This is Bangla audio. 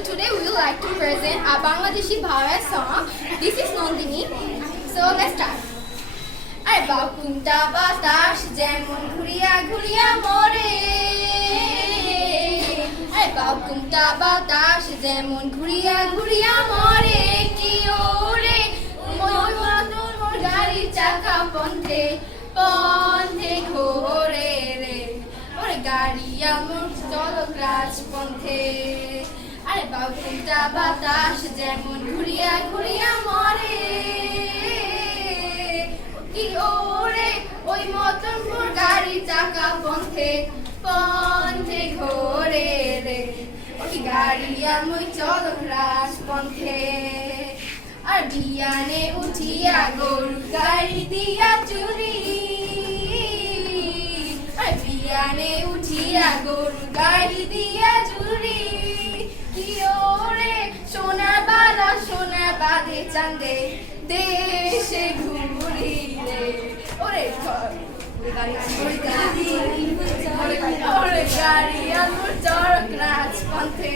everyone. Today we would like to present a Bangladeshi Bharat song. This is Nandini. So let's start. আরে বাকুন্টা বাতাস যেমন ঘুরিয়া ঘুরিয়া মরে, আরে বাকুন্টা বাতাস যেমন ঘুরিয়া ঘুরিয়া মরে, কি ওরে মোর গাড়ির চাকা পন্থে পন্থে ঘোরে রে, ওরে গাড়ি আমার চলক রাজপন্থে। আরে বাকুন্টা বাতাস যেমন ঘুরিয়া ঘুরিয়া মরে, কি ওরে ওই মতন মোর গাড়ি চাকা পন্থে পন্থে ঘোরে রে, ওই গাড়ি আমি চলক রাজপন্থে। আর বিয়ানে উঠিয়া গরু গাড়ি দিয়া চুরি, আর বিয়ানে উঠিয়া গরু গাড়ি দিয়া চুরি, কি ওরে সোনার বালা সোনার বাদে চান্দে দেশে ঘুরি রে, ওরে গাড়ি আমার চড়ক রাজপন্থে।